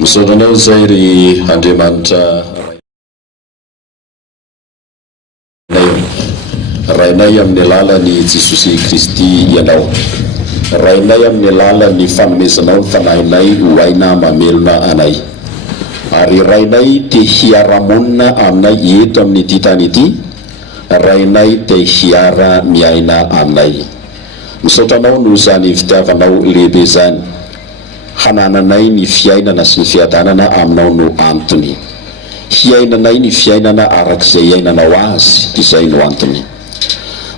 Misaoranao zay ry Andriamanitra rainay amin'ny alalan'i Jesosy Kristy ianao, rainay amin'ny alalan'ny fanomezanao ny fanahinay ho aina mamelona anay, ary rainay te hiara-monina aminay eto amin'ny ity tany ity, rainay te hiara miaina aminay. Misaotranao no zany fitiavanao lehibe zany, hanananay ny fiainana sy ny fiadanana aminao no antony, hiainanay ny fiainana arak'izay iainanao azy, izay no antony.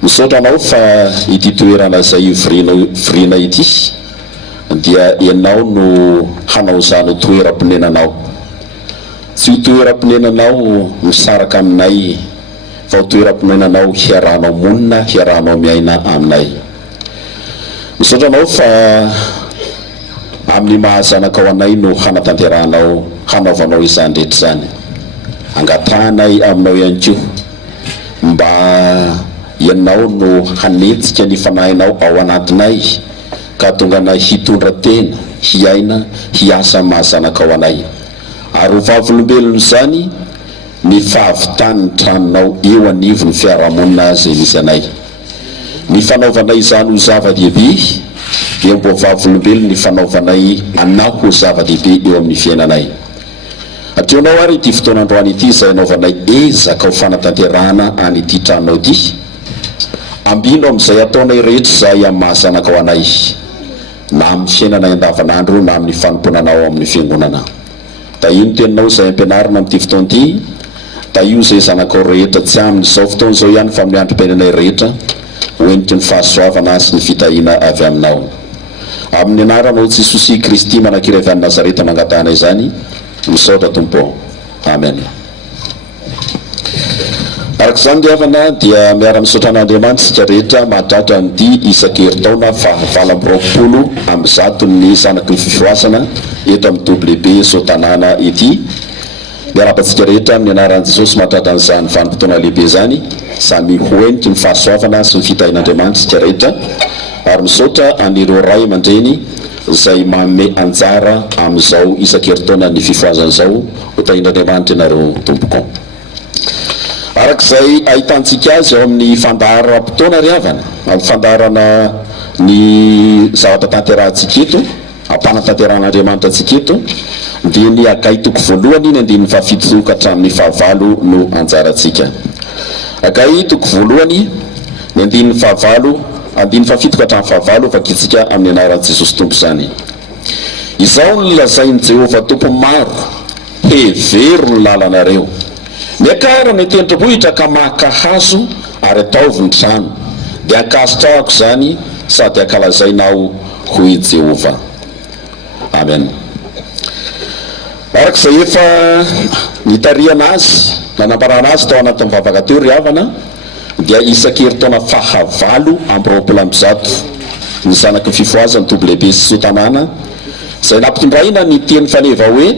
Misaotranao fa ity toerana izay virina ity dia ianao no hanao zany toeram-ponenanao, tsy toeram-ponenanao misaraka aminay fa toeram-ponenanao hiarahanao monina, hiarahanao miaina aminay. Misaotranao fa amin'ny mahazanaka ao anay no hanatanteranao, hanaovanao izany rehetra zany, angatanay aminao ihany koa mba ianao no hanetsika ny fanahinao ao anatinay ka tonga na hitondra tena, hiaina, hiasa mahazanaka ao anay. Ary ho vavolombelona zany ny fahavitany tranonao eo anivony fiarahamonina zay misy anay, ny fanaovanay izany ho zava-dehibe dia mbo vavolombelona ny fanaovanay anao ho zava-dehibe eo amin'ny fiainanay. Atreonao ary ity fotoanandroany ity izay anaovanay ezaka ho fanatanterahana any ity tranonao ity, ambino amin'izay ataonay rehetra izay amin'ny mahazanaka ao anay, na amin'ny fiainanay andavanandro na amin'ny fanomponanao amin'ny fiangonana. Da io ny teninao izay ampianarina amin'ity fotoana ity, da io izay zanakao rehetra tsy amin'izao fotoana izao ihany fa amin'ny androm-piainanay rehetra hoentry ny fahasoavana sy ny fitahiana avy aminao. Amin'ny anaranao Jesosy Kristy manankira avy any Nazareta mangatanay zany, misaotra Tompo. Amen. Arak'izany diavana dia miara-misaotra an'Andriamanitra sika rehetra mahatratra an'ity isan-keritaona fa 20 amin'ny zato ny zanaky ny fifoasana eto amin'ny WB Sotanana ity, miarabantsika rehetra amin'ny anaran'i Jesosy mahatratran'izany vanim-potoana lehibe zany, samy hoeniky ny fahasoavana sy ny fitahin'Andriamanitra tsika rehetra, ary misaotra anireo ray aman-dreny izay manome anjara amin'izao isan-keritaona ny fifoazan'izao ho tahin'Andriamanitra ianareo tompoko. Arak'izay ahitantsika azy ao amin'ny fandaharam-potoana ry havana, amin'ny fandaharana ny zavatra tanterahantsika eto, ampanatanteran'Andriamanitra antsika eto, dia ny akay toko voalohany ny andininy fahafito ka hatramin'ny fahavalo no anjarantsika. Akay toko voalohany ny andininy fahavalo, andininy fahafito ka hatramin'ny fahavalo, vakitsika amin'ny anaran'i Jesosy Tompo izany. Izao no lazain'i Jehovah Tompo maro, hevero ny lalanareo. Miakara ny tendrombohitra ka maka hazo ary ataovy ny trano, dia ankasitrahako izany sady ankalazainao hoy Jehovah. Amen. Arak'izay efa nitarihana azy, nanambarana azy tao anatin'ny mivavaka teo ry havana, dia isan-keritaona fahavalo amby roapolo amby zato ny zanaky ny fifoazany toby lehibe sy sotanana, izay nampitondraina ny teny faneva hoe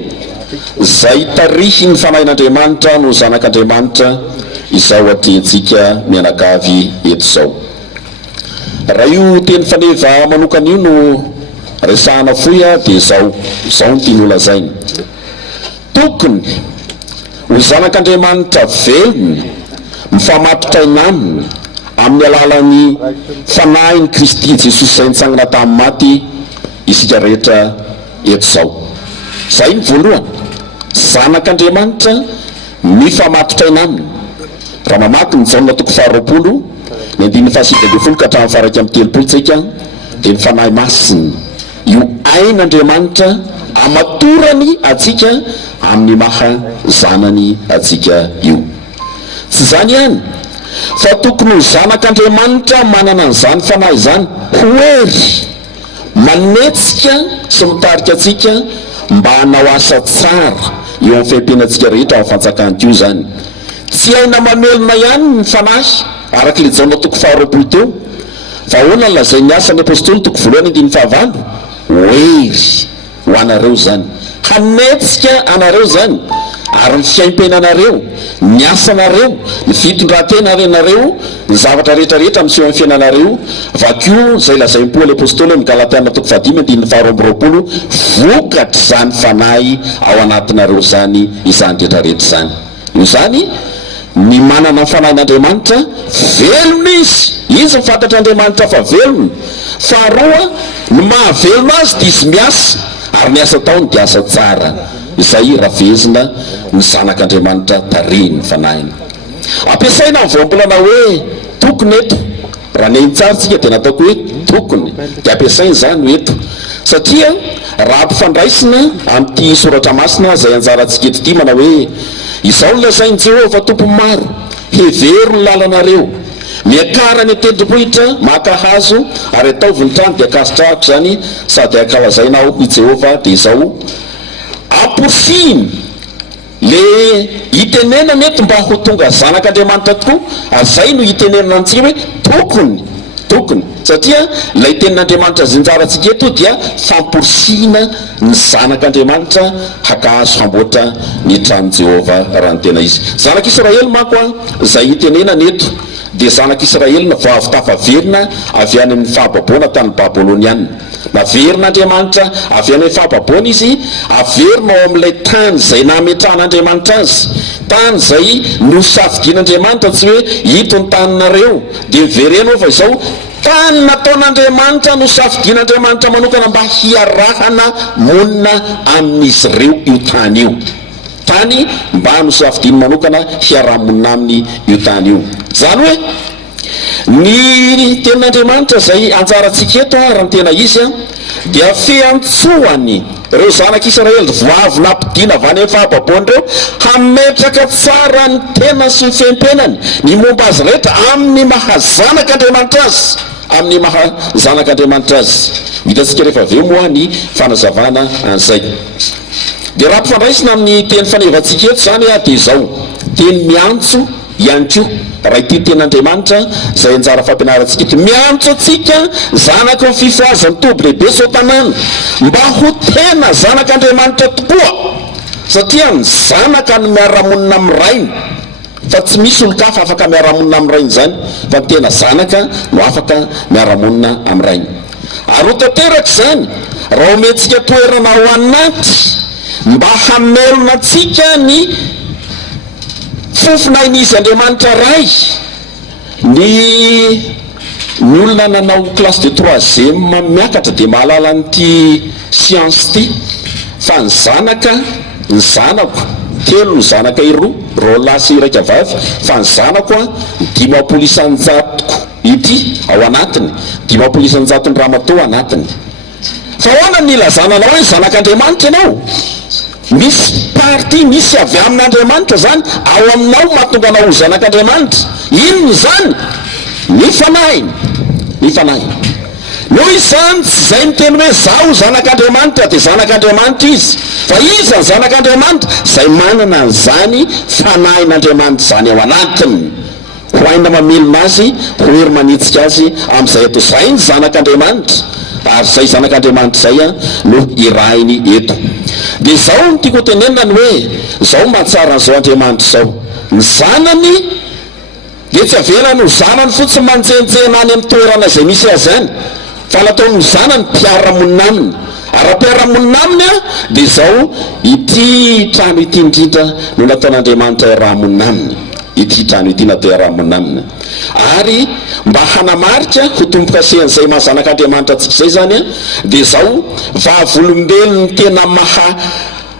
izay tarihy ny fanahin'Andriamanitra no zanak'Andriamanitra, izao atrentsika mianakavy eto izao. Raha io teny faneva manokana io no resahana foya dia izao ny tiany lazainy. Tokony ho zanak'Andriamanitra velona, mifamatotraina aminy amin'ny alalan'ny fanahiny Kristy Jesosy izay nitsangana tamin'ny maty isika rehetra eto izao. Izay ny voalohany, zanak'Andriamanitra mifamatotraina aminy. Raha mamaky ny Jaona toko faharoapolo ny andininy fahasivy ka hatramin'ny faha 30 tsika, dia ny fanahy masiny io ain'Andriamanitra amatorany atsika amin'ny maha zanany atsika io. Tsy izany ihany, fa tokony ho zanak'Andriamanitra manana an'izany fanahy izany hoery manetsika sy mitarika atsika mba hanao asa tsara eo amin'ny fiaimpenantsika rehetra amin'ny fanjakana-kio zany. Tsy aina mamelona ihany ny fanahy araka le Jaona toko faharoapolo teo, fa hoana ny lazain'ny asan'ny apôstôly toko voalohany andininy fahavalo, hoery ho anareo zany, hanetsika anareo zany, ary ny fiaimpenanareo, ny asanareo, ny fitondrantenanareo, ny zavatra rehetrarehetra miseho amin'ny fiainanareo. Vakio izay lazaim-po le apôstôly amin'ny Galatiana toko 5 andininy faharoapolo, vokatra zany fanahy ao anatinareo zany izany rehetrarehetra zany. Io zany ny manana fanahin'Andriamanitra velona izy mifantatra Andriamanitra fa velona. Faharoa, ny mahavelona azy dia izy miasa, ary ny asa taony dia asa tsara. Izay ravezina ny zanak'Andriamanitra tarihiny fanahiny. Ampiasaina amin'ny voambolana hoe tokony eto, raha neny tsara tsika dia nataoko hoe tokony, dia ampiasaina zany eto, satria raha ampifandraisina amin'ity soratra masina izay anjarantsika eto ity, manao hoe izao ny lazain'i Jehovah Tompo maro, hevero ny lalanareo. Miakara ny tendrombohitra maka hazo ary ataovy ny trano, dia akasitrahako zany sady ankalazainao i Jehovah. Dia izao amporsiny le hitenena mety mba ho tonga zanak'Andriamanitra tokoa, azay no hitenenana antsika hoe tokony, satria ilay tenin'Andriamanitra zinjarantsika eto dia famporsina ny zanak'Andriamanitra hakahazo hamboatra ny tranon'i Jehovah raha ny tena izy. Zanak'Israely manko izay hitenenana eto dia zanak'Israely na vao avy tafaverina avy any amin'ny fahababoana tany Babiloniana. Naverin'Andriamanitra avy any amin'ny fahababoana izy, averina ao amin'ilay tany izay nametran'Andriamanitra azy, tany izay nosafidian'Andriamanitra, tsy hoe ito ny taninareo dia miverenao fa izao tany nataon'Andriamanitra nosafidian'Andriamanitra manokana mba hiarahana monina amin'izy ireo io tany io, tany mba nosafidiany manokana hiaraha-monina aminy io tany io. Zany hoe ny tenin'Andriamanitra izay anjarantsika eto raha ny tena izy dia fiantsoany ireo zanak'Israely voavy nampidiana avy any amin'ny fahababoana ireo hametraka tsara ny tena sy ny fiaimpenany, ny momba azy rehetra amin'ny mahazanak'Andriamanitra azy, amin'ny mahazanak'Andriamanitra azy. Hitantsika rehefa avy eo moa ny fanazavana an'izay. Dia raha ampifandraisina amin'ny teny fanevantsika eto zany dia izao teny miantso ihany koa. Raha ity ten'Andriamanitra izay anjara fampianarantsika eto, miantso atsika zanaka ny fifoazany toby lehibe so tanàna mba ho tena zanak'Andriamanitra tokoa, satria ny zanaka ny miara-monina amin'ny rainy, fa tsy misy olo-kafa afaka miara-monina amin'ny rainy zany fa ny tena zanaka no afaka miara-monina amin'ny rainy. Ary ho tanteraka zany raha omentsika toerana ho anaty mba hamelona antsika ny fofinain'izy Andriamanitra ray, ny olona nanao classe de 3e miakatra dia mahalala n'ity science ty, fa ny zanako telo, ny zanaka iroa rola sy iraika vavy, fa ny zanako 500 ity ao anatiny, 500 ny ramatoa anatiny. Fa hoana ny ilazanana hoe zanak'Andriamanitra ianao, misy party misy avy amin'Andriamanitra zany ao aminao mahatonga anao ho zanak'Andriamanitra. Inony zany? Ny fanahy. Noho izany tsy zay miteny hoe zaho zanak'Andriamanitra dia zanak'Andriamanitra izy, fa izy ny zanak'Andriamanitra zay manana an'izany fanahin'Andriamanitra zany ao anatiny, ho aina mamelona azy, ho hery manitsika azy amin'izay atao. Zay ny zanak'Andriamanitra, ary zay zanak'Andriamanitra zay no irahiny eto. Dia zao no tiako tenenina ny hoe zao mahatsara an'izao Andriamanitra zao, ny zanany dia tsy avelany ho zanany fotsiny manjenjena any amin'ny toerana izay misy azy any, fa nataony zanany mpiara-monina aminy. Ary mpiara-monina aminy dia zao ity trano ity indrindra no nataon'Andriamanitra iaraha-monina aminy, ity trano ity natao iaraha-monina aminy. Ary mba hanamarika ho tomboka sehan'izay mahazanak'Andriamanitra antsika izay zany dia zao vavolombelony tena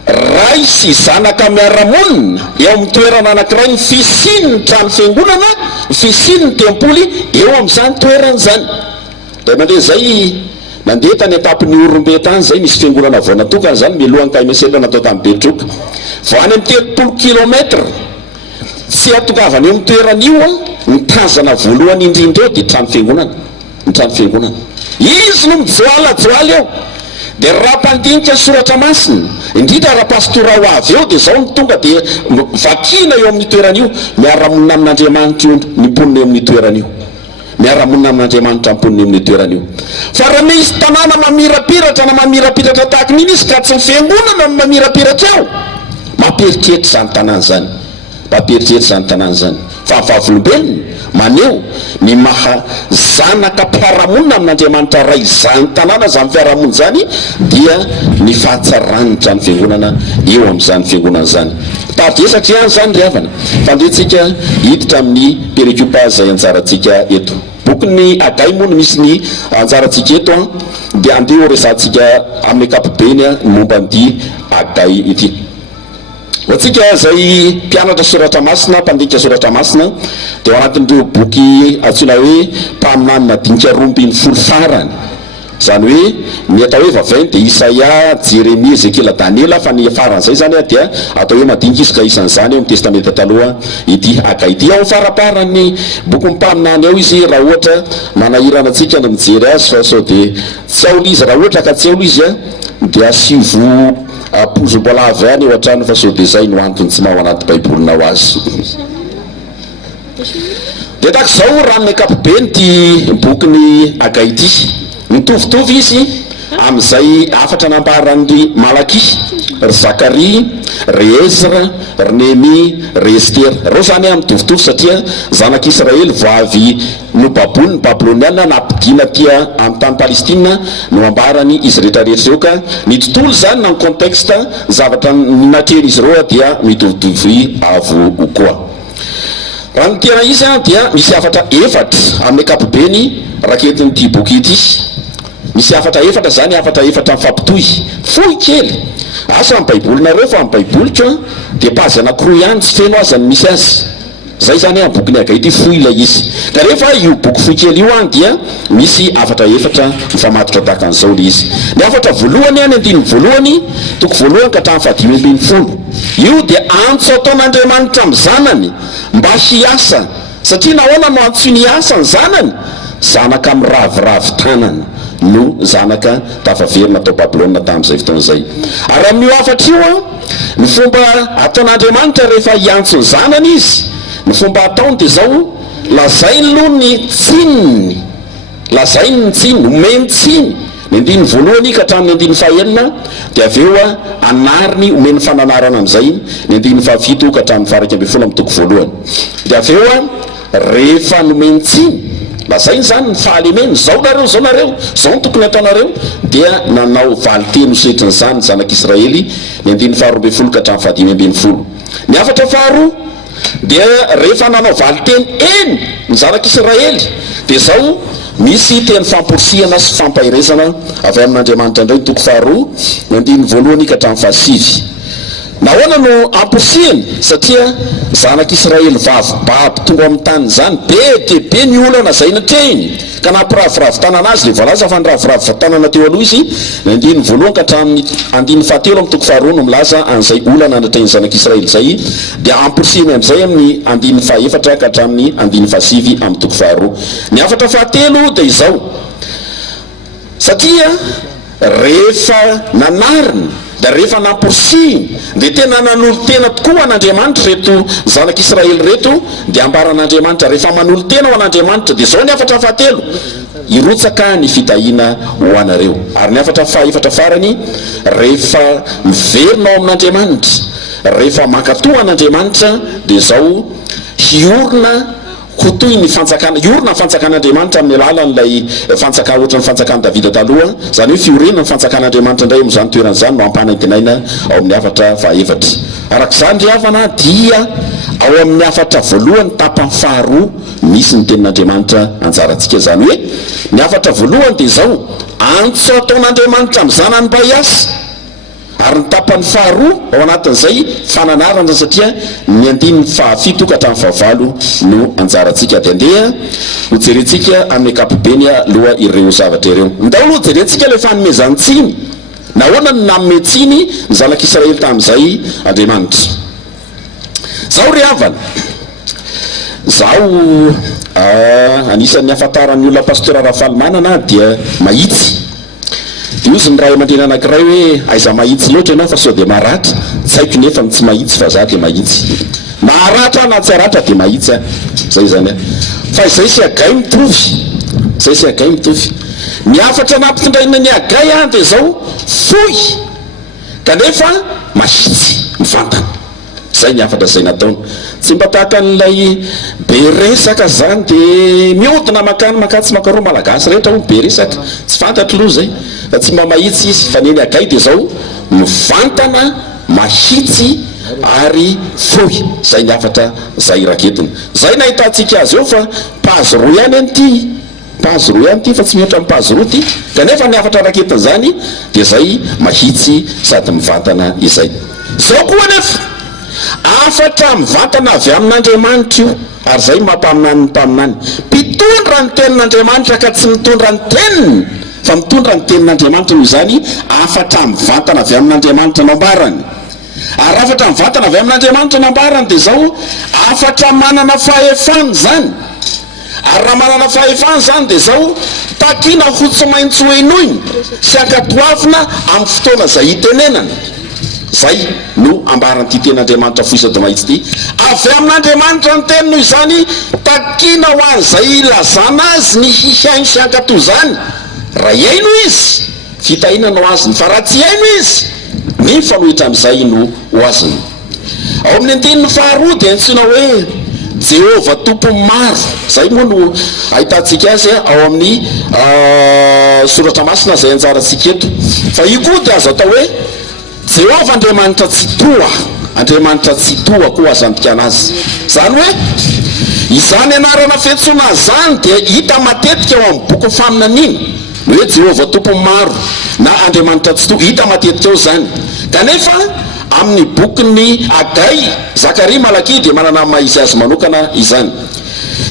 ray sy zanaka miara-monina eo amin'ny toerana anankiray, ny fisiny ny trano fiangonana, ny fisiny ny tempoly eo amin'izany toerana zany. Da mandeha zay nandeha tany atapin'ny Orombe tany zay, misy fiangonana vao natokana zany milohan'ny KMSL natao tamin'ny Betroka, vao any amin'ny 30 kilometra tsy atongavany eo amin'ny toeran'io ny tazana voalohany indrindra eo dia trano fiangonana, ny trano fiangonana. Izy no mijoalajoala eo. Dia raha mpandinika soratra masina indrindra raha pastora ho avy eo dia zao ny tonga dia vakina eo amin'ny toeran'io, miara-monina amin'Andriamanitra io ny mponina eo amin'ny toeran'io, miara-monina amin'Andriamanitra mponina eo amin'ny toeran'io. Fa raha misy tanàna mamirapiratra na mamirapiratra tahaka n'iny izy ka tsy fiangonana no mamirapiratra ao, mamperitreritra zany tanàna zany, mamperitreritra zany tanàna zany. Fa vavolombelony maneo ny maha zanaka mpiara-monina amin'Andriamanitra ray zany tanàna zany fiara-monina zany dia ny fahatsarany trano fiangonana eo amin'izany fiangonana zany. Tardesaka ihany zany ry havana, fandehantsika hiditra amin'ny perekopa zay anjarantsika eto. Bokyny Agay moa no misy ny anjarantsika eto dia andeha ho resantsika amin'ny ankapobeny momba an'ity Agay ity. Hoantsika zay mpianatra soratra masina, mpandinika soratra masina, dia ao anatin'ireo boky antsoina hoe mpaminany madinika 12 farany, zany hoe ny atao hoe vavainy dia Isaia, Jeremia, Ezekiela, Daniela, fa ny faran'izay zany dia atao hoe madinika izy ka isan'izany eo amin'ny testamenta taloha ity Agay ity. Ao faraparany boky mpaminany ao izy raha ohatra manahirana antsika no mijery azy, fa sao dia tsy ao izy raha ohatra ka tsy ao izy dia asivo pozo-mbola avy any eo an-trano, fa sao dia zay no antony tsy maho anaty baibolinao azy. Dia tahaka izao raha amin'ny ankapobeny ty bokyny Agay ity, mitovitovy izy amin'izay afatra nambaran'ny Malaky, ry Zakaria, ry Ezra, ry Nehemia, ry Estera. Reo zany mitovitovy satria zanak'Israely vao avy no baboly, ny babiloniana nampidina tia amin'ny tany Palestina no ambarany izy rehetrarehetra eo, ka ny tontolo zany na ny contexte zavatra natreny izy ireo dia mitovitovy avo koa. Raha ny tena izy dia misy afatra efatra amin'ny ankapobeny raketin'ity boky ity. Misy afatra efatra zany, afatra efatra mifampitohy fohy kely. Asa amin'ny baibolinareo fa amin'ny baibolika dia pazy anankiroa ihany tsy feno azy ny misy azy. Zay zany amin'ny bokyny Agay ity fohy ilay izy. Ka rehefa io boky fohy kely io dia misy afatra efatra mifamatotra tahaka an'izao ilay izy. Ny afatra voalohany any andininy voalohany, toko voalohany ka hatramin'ny 5:10. Io dia antso ataon'Andriamanitra amin'ny zanany mba hiasa, satria nahoana no antsoiny hiasa ny zanany? Zanaka amin'ny raviravy tanana no zanaka tafaverina tao Babilôna tamin'izay fotoana izay. Ary amin'io afatra io ny fomba ataon'Andriamanitra rehefa hiantso ny zanany izy, ny fomba ataony dia zao: lazainy aloha ny tsininy, lazainy ny tsiny, omeny tsiny ny andiny voalohany ka hatramin'ny andiny fahaenina dia avy eo anariny omeny fananarana amin'izay ny andiny fahafito ka hatramin'ny faraka ambin'ny folo amin'ny toko voalohany dia avy eo rehefa nomeny tsiny lazainy zany ny fahalemeny zao nareo zao ny tokony ataonareo dia nanao valiteny hosetriny zany zanak'Israely ny andiny faharoa ambin'ny folo ka hatramin'ny fahadimy ambin'ny folo. Ny afatra faharoa dia rehefa nanao valiteny eny ny zanak'Israely dia zao misy teny famporisihana sy fampahirezana avy amin'Andriamanitra indray ny toko faharoa ny andiny voalohany ka hatramin'ny fahasivy. Nahoana no amporisihany? Satria zanak'Israely vavy tonga amin'ny tany zany be dia be ny olana zay natrehiny ka nampiravoravo tanana azy le voalaza fa niravoravo tanana teo aloha izy ny andiny voalohany ka hatramin'ny andiny fahatelo amin'ny toko faharoa no milaza an'izay olana natrehiny zanak'Israely zay dia amporisihany amin'izay amin'ny andiny fahaefatra ka hatramin'ny andiny fahasivy amin'ny toko faharoa. Ny afatra fahatelo dia izao, satria rehefa nanariny da rehefa namporisihiny dia tena nanolo tena tokoa an'Andriamanitra reto zanak'Israely reto dia ambaran'Andriamanitra rehefa manolo tena ho an'Andriamanitra dia zao ny afatra fahatelo, irotsaka ny fitahina ho anareo. Ary ny afatra fahaefatra farany, rehefa miverina ao amin'Andriamanitra, rehefa mankatoa an'Andriamanitra dia zao hiorina ho toy ny fanjakana, iorina ny fanjakan'Andriamanitra amin'ny alalan'ilay fanjakana ohatran'ny fanjakana Davida taloha, zany hoe fiorenana ny fanjakan'Andriamanitra indray amin'izany toerana izany no ampanantinaina ao amin'ny afatra fahaefatra. Arak'izany ry havana dia ao amin'ny afatra voalohany tapany faharoa misy ny tenin'Andriamanitra anjarantsika, zany hoe ny afatra voalohany dia zao antso ataon'Andriamanitra amin'ny zanany Baiasy, ary ny tapany faharoa ao anatin'izay fananarana satria ny andiny fahafito ka hatramin'ny fahavalo no anjarantsika. Dia andeha hojerentsika amin'ny ankapobeny aloha ireo zavatra ireo. Ndao aloha hojerentsika le fanomezantsiny, nahoana ny nametsiny ny zanak'Israely tamin'izay Andriamanitra. Zao ry havana, zao anisan'ny afantaran'ny olona pasteur Rafalimanana dia mahitsy. Io ny ray aman-dreny anankiray hoe aiza mahitsy loatra ianao fa sao dia maratra, tsy haiko nefa tsy mahitsy fa za dia mahitsy, maharatra na tsy haratra dia mahitsy zay zany fa izay sy agay mitovy, izay sy agay mitovy. Ny afatra nampitondraina ny agay dia zao fohy kanefa mahitsy mivantana, zay ny afatra zay nataony. Tsy mba tahaka an'ilay be resaka zany dia mihodina makatsy makaroa malagasy rehetra ho be resaka, tsy fantatro loha zay fa tsy mba mahitsy izy, fa neny agay dia zao mivantana, mahitsy ary fohy, zay ny afatra zay raketiny. Zay nahitantsika azy eo fa pazy roa ihany an'ity, pazy roa ihany ity fa tsy mihoatra amin'ny pazy roa ity, kanefa ny afatra raketiny zany dia zay mahitsy sady mivantana izay. Zao koa nefa afatra mivantana avy amin'Andriamanitra io, ary zay mampaminany mpitondra ny tenin'Andriamanitra ka tsy mitondra ny teniny fa mitondra ny tenin'Andriamanitra noho izany afatra mivantana avy amin'Andriamanitra nambarany. Ary afatra mivantana avy amin'Andriamanitra nambarany dia zao afatra manana fahefany zany, ary raha manana fahefany zany dia zao takina ho tsy maintsy hoenoiny sy ankatoavina amin'ny fotoana zay hitenenana. Zay no ambaran'ity tenin'Andriamanitra foisady mahitsy ity, avy amin'Andriamanitra ny teny noho izany takina ho an'izay ilazana azy ny hihainy sy ankatoa zany. Raha iaino izy fitahinana ho aziny, fa raha tsy iaino izy ny fanohitra amin'izay no ho aziny. Ao amin'ny andininy faharoa dia antsoina hoe Jehova tompo maro, zay moa no ahitantsika azy ao amin'ny soratra masina zay anjarantsika eto. Fa io koa dia azo atao hoe Jehova Andriamanitra tsy toa, Andriamanitra tsy toa koa azo antikana azy. Zany hoe izany anarana fiantsoana zany dia hita matetika ao amin'ny boky faminaniana hoe Jehova tompo maro na Andriamanitra tsy toa, hita matetika ao zany. Kanefa amin'ny bokin'ny Agay, Zakaria Malaky dia manana maha-izy azy manokana izany.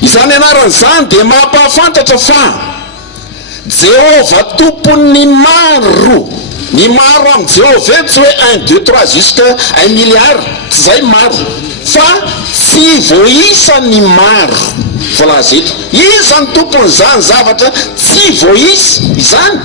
Izany anarana zany dia mampahafantatra fa Jehova tompony maro, ny maro amin'ny Jehova tsy hoe 1, 2, 3 jusqu'à 1 milliard, tsy zay maro, fa tsy voisa ny maro volaza eto. Izany tompony zany zavatra tsy voisa izany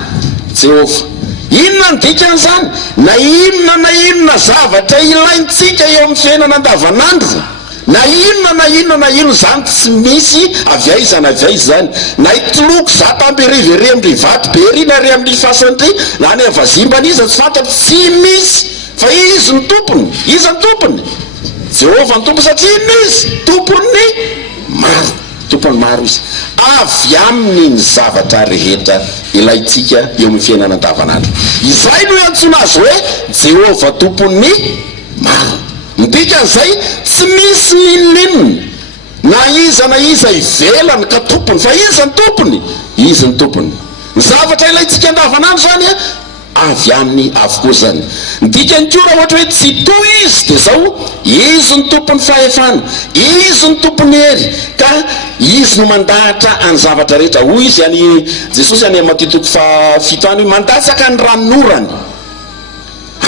Jehova. Inona ny dikan'izany? Na inona zavatra ilaintsika eo amin'ny fiainana andavanandro na inona zany tsy misy avy aiza zany na itoloko za tambery ry am'ry vaty be ry na ry am'ry fasany ry na ny avazimbana iza tsy fantatry tsy misy fa izy ny tompony, iza ny tompony? Jehova ny tompony, satria misy tompony maro, tompony maro izy avy amin'ny zavatra rehetra ilayntsika eo amin'ny fiainana andavanandro. Izay no antsoina azy hoe Jehova tompony maro. Dikan'izay tsy misy ninninona na iza ivelany ka tompony, fa iza ny tompony? Izy ny tompony. Ny zavatra ilayntsika andavanandro zany avy aminy avokoa zany. Dikany koa raha ohatra hoe tsy toy izy dia zao, izy ny tompony fahefana, izy ny tompony hery, ka izy no mandahatra any zavatra rehetra. Hoy izy any Jesosy any Mateo 7 any, mandatsaka ny ranonorany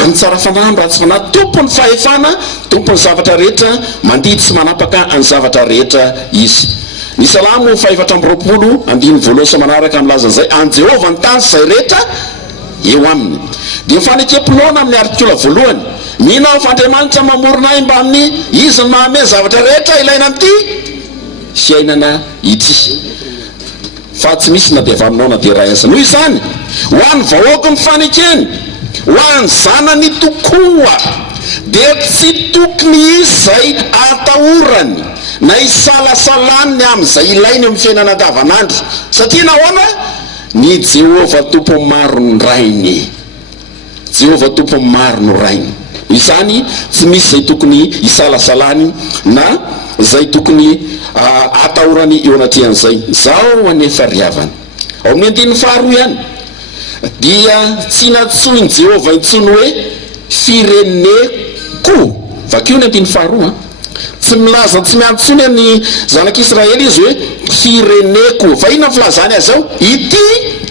amin'ny tsara fanahy, ratsy fanahy, tompony fahefana, tompony zavatra rehetra, mandidy sy manapaka any zavatra rehetra izy. Ny Salamo 4:20 manaraka milaza zay, an Jehova ny tany zay rehetra eo aminy. Dia mifanekepinona amin'ny artikila voalohany, minao f'Andriamanitra mamorona ahy mba amin'ny izy ny mahamena zavatra rehetra ilaina amin'ity fiainana ity. Fa tsy misy na dia avy aminao na dia raha aza. Noho izany, ho an'ny vahoaka ny fanekeny, ho an'ny zanany tokoa, dia tsy tokony izy zay atahorany na isalasalaniny amin'izay ilainy amin'ny fiainana andavanandro, satria nahoana? Ny Jehova tompo maro ny rainy, Jehova tompo maro ny rainy. Izany tsy misy zay tokony isalasalany na zay tokony atahorany eo anatrian'izay. Zao anefa riavana ao amin'ny 15 ihany, dia tsy natsoiny Jehova intsony hoe fireneko. Vakio ny 15 tsy milaza, tsy miantsony ny zanak'Israely izy hoe fireneko, fa inona filazany azy ao? Ity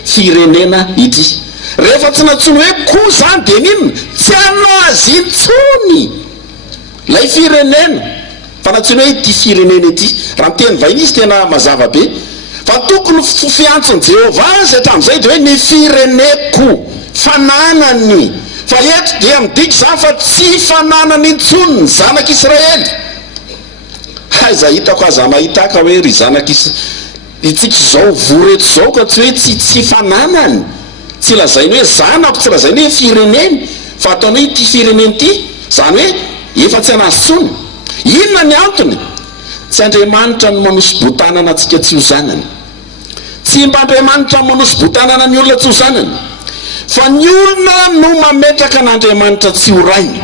firenena ity. Rehefa tsy natsony hoe ko zany dia ninona? Tsy anazy intsony lay firenena, fa natsony hoe ity firenena ity. Raha miteny vahiny izy tena mazava be, fa tokony fiantsony Jehova azy hatramin'izay dia hoe ny fireneko, fananany. Fa eto dia midiky zany fa tsy fananany intsony ny zanak'Israely. Aiza hitako aza mahitaka hoe ry zanak'itsika zao voreto zao, ka tsy hoe tsy fananany, tsy lazainy hoe zanako, tsy lazainy hoe fireneny, fa ataony hoe ity fireneny ity, zany hoe efa tsy anazy tsony. Inona ny antony? Tsy Andriamanitra no manosy-botanana antsika tsy ho zanany, tsy mba Andriamanitra no manosy-botanana ny olona tsy ho zanany, fa ny olona no mametraka an'Andriamanitra tsy ho rainy.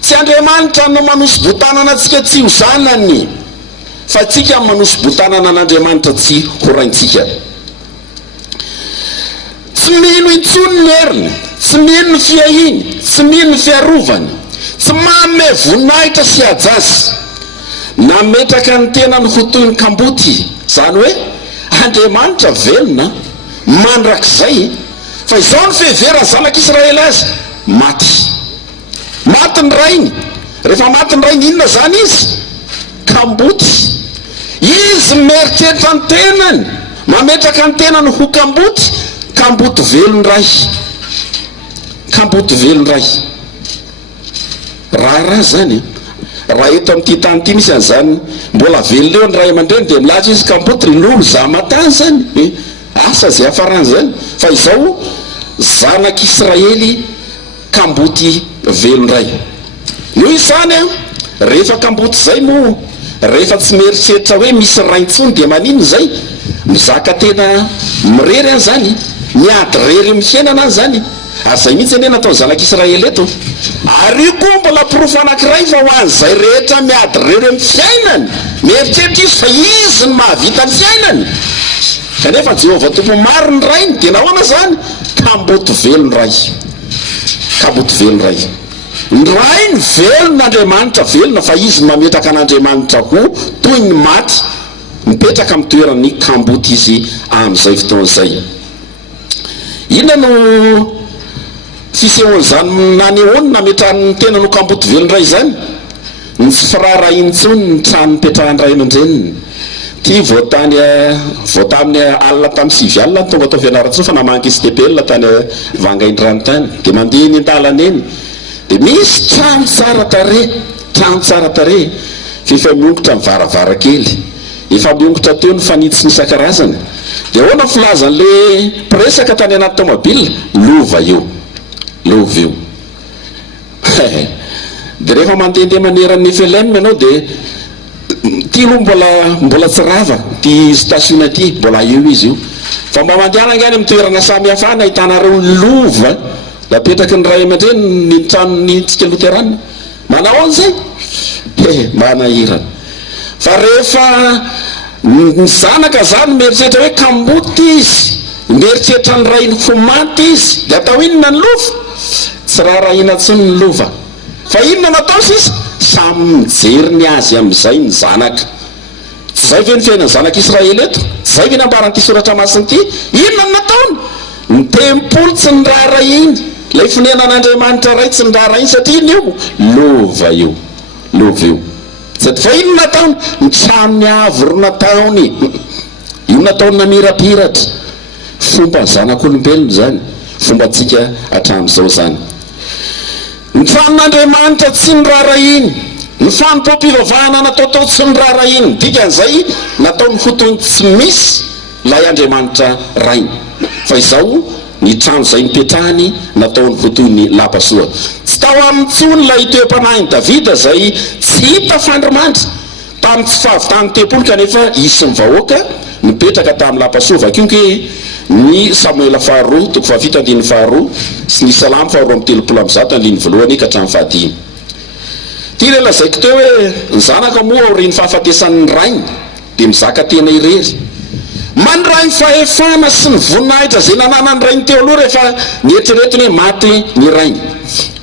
Tsy Andriamanitra no manosy-botanana antsika tsy ho zanany, fa tsika manosy-botanana an'Andriamanitra tsy ho raintsika. Tsy mino intsony ny heriny, tsy mino ny fiahiny, tsy mino ny fiarovany, tsy mame voninahitra sy ajazy, nametraka ny tenany ho toy ny kamboty. Zany hoe Andriamanitra velona mandrakizay, fa izao ny fehevera zanak'Israely azy, maty ny rainy. Rehefa maty ny rainy, inona zany izy? Kamboty. Izy mieritreritra ny tenany, mametraka ny tenany ho kamboty, kamboty velony ray, kamboty velony ray. Raha zany, raha eto amin'ity tany ity misy an'izany mbola velona eo ny ray aman-dreny, dia milaza izy kamboty ry lolo za matany zany, asa zay hafarany zany. Fa izao zanak'Israely kamboty velony ray. Noho izany rehefa kamboty zay moa, rehefa tsy mieritreritra hoe misy raintsony, dia maninona zay? Mizaka tena mirery any zany, miady rery amin'ny fiainana any zany. Ary zay mihitsy ane natao zanak'Israely eto. Ary io koa mbola pirofo anankiray fa ho an'izay rehetra miady rery amin'ny fiainany, mieritreritra izy fa izy ny mahavita ny fiainany. Kanefa Jehova tompo maro ny rainy, dia nahoana zany? Kamboty velony ray, kamboty velony ray. Ny rainy velon'Andriamanitra velona, fa izy mametraka an'Andriamanitra ho toy ny maty, mipetraka amin'ny toerany kamboty izy amin'izay fotoan'izay. Inona no fisehoan'izany nanehoany nametrahany tena no kamboty velony ray zany? Ny tsy firara intsony ny trano nipetrahany ray aman-dreniny. Ty voatamin'ny alina tamin'ny 9 alina tonga atao fianaratsoa, fa namangy STPL tany Vangaindrano tany, dia mandeha ny an-dalana eny, dia misy trano tsara tarehy, trano tsara tare fefa miongotra mivaravara kely efa miongotra teo ny fanitsy ny isan-karazany dia hoana filazan'le presaka tany anaty tomobile lova io lova io dia rehefa mandehandeha maneran'ny FLM ianao dia ty aloha mbola tsy rava ty station ty mbola eo izy io fa mba mandeana angany amin'ny toerana samy hafa ny ahitanareo lova napetraky ny ray aman-dreny ny tranony tsika loterana manao an'izay manahirana fa rehefa ny zanaka zany mieritreritra hoe kamboty izy mieritreritra ny ray ho maty izy dia atao inona ny lova tsy raharahiana ntsony ny lova fa inona nataosy izy samy mijery ny azy amin'izay ny zanaka tsy zay ve ny fiainany zanaka Israely eto tsy zay ve nambaran'ity soratra masiny ity inona ny nataony ny tempolo tsy ny raharainy ilay fonenan'Andriamanitra ray tsy ny raharainy satria iny io lova io fa inona nataony ny tranony avo ro nataony io nataony namirapiratra fomba zanak'olombelona zany fomba tsika hatramin'izao zany ny tranon'Andriamanitra tsy ny raharainy ny fanompoam-pivavahana nataotao tsy ny raharainy dikan'izay nataony fotony tsy misy lay Andriamanitra rainy fa izao ny trano izay nipetrahany nataony fotoiny lapasoa tsy tao amin'ntsony lay toe-panahiny Davida zay tsy hita fandrimandry tamin'ny tsy fahavitany tempolo kanefa isy ny vahoaka nipetraka tamin'ny lapasoa vakinke ny Samuela faharoa toko fahafito andininy faharoa sy ny Salamo faharoa amby telopolo amby zato andininy voalohany ka hatramin'ny fahadimy ty le lazaiko teo hoe ny zanaka moa aoriny fahafatesan'ny rainy dia mizaka tena irery mandray ny fahefana sy ny voninahitra zay nananany rainy teo aloha rehefa nieritreretiny hoe maty ny rainy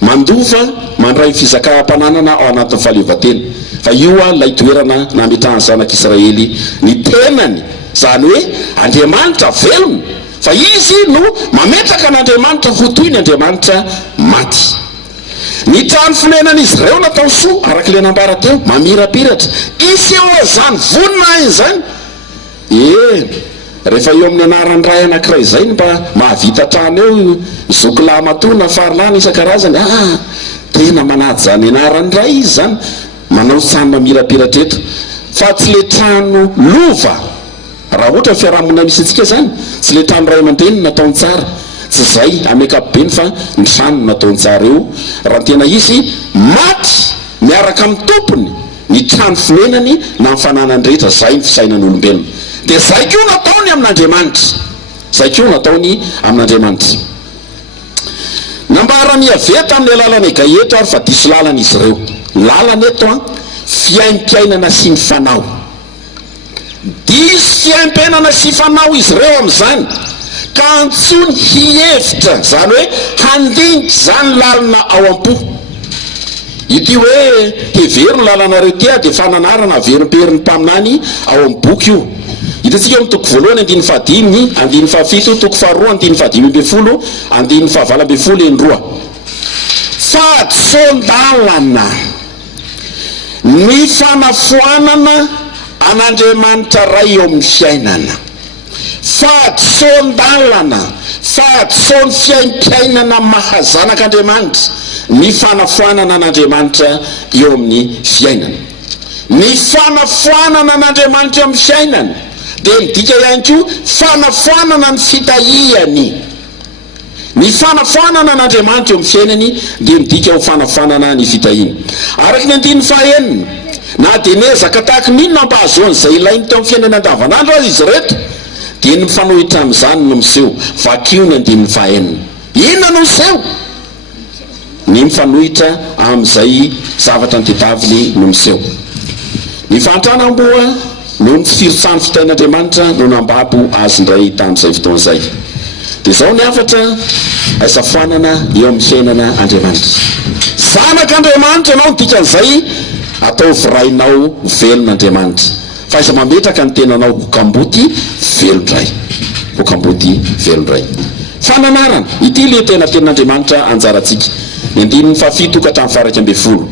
mandova mandray ny fizakam-pananana ao anatin'ny fahaleovatena fa io a lay toerana nametrahany zanak'Israely ny tenany zany hoe Andriamanitra velona fa izy no mametraka an'Andriamanitra ho toy ny Andriamanitra maty ny trano fonenan'izy ireo natao soa arak'ilay nambara teo mamirapiratra isy eo azany voninahiny zany rehefa eo amin'ny anaran'ny ray anankiray zay mba mahavita trano eo zokilamatona farilana isan-karazany tena manady zany anaran'ny ray izy zany manao trano mamirapiratra eto fa tsy le trano lova raha ohatra fiarahamonina misy atsika zany tsy le trano ray aman-dreny nataony tsara tsy zay amekapobeny fa ny trano nataony tsara eo raha tena izy maty miaraka amin'ny tompony ny trano fonenany na mifananany rehetra zay ny fisainan'olombelona dia zay koa nataony amin'Andriamanitra nambara miaveta amin'ny alalany gaeto ary fa diso lalana izy ireo lalana eto fiaim-piainana sy ny fanao diso fiaim-piainana sy fanao izy ireo amin'izany ka antsony hihevitra zany hoe handinitra zany lalana ao am-po ity hoe heveriny lalanareo tia dia fananarana averimperiny mpaminany ao amin'ny boky io hitatsika amin'ny toko voalohany andiny fahadimy andiny fahafito toko faharoa andiny fahadimy amby folo andiny fahavala amby folo endroa fahatsondalana ny fanafoanana an'Andriamanitra ray eo amin'ny fiainana fahatsondalana fahatsony fiaim-piainana mahazanak'Andriamanitra ny fanafoanana an'Andriamanitra eo amin'ny fiainana ny fanafoanana an'Andriamanitra eo amin'ny fiainana dia midika ihany koa fanafoanana ny fitahihany ny fanafoanana an'Andriamanitra eo amin'ny fiainany dia midika ho fanafoanana ny fitahiny araky ny andiny fahaenina na dia nezaka tahaka ninona mba azoan'izay ilainy teo amin'ny fiainana andavanandro azy izy reto dia ny mifanohitra amin'izany no miseho vakio ny andininy fahaenina inona no miseho ny mifanohitra amin'izay zavatra nytetaviny no miseho ny fantrana mboa no ny firotsany fitain'Andriamanitra no nambabo azy indray tamin'izay fotoana izay dia izao ny afatra aisafoanana eo amin'ny fiainana Andriamanitra zanak'Andriamanitra ianao dikan'izay atao virainao velon'Andriamanitra fa iza mametraka ny tenanao hokamboty velondray fananarana ity le tena ten'Andriamanitra anjarantsika ny andininy fahafito ka hatramin'ny faharaiky amby folo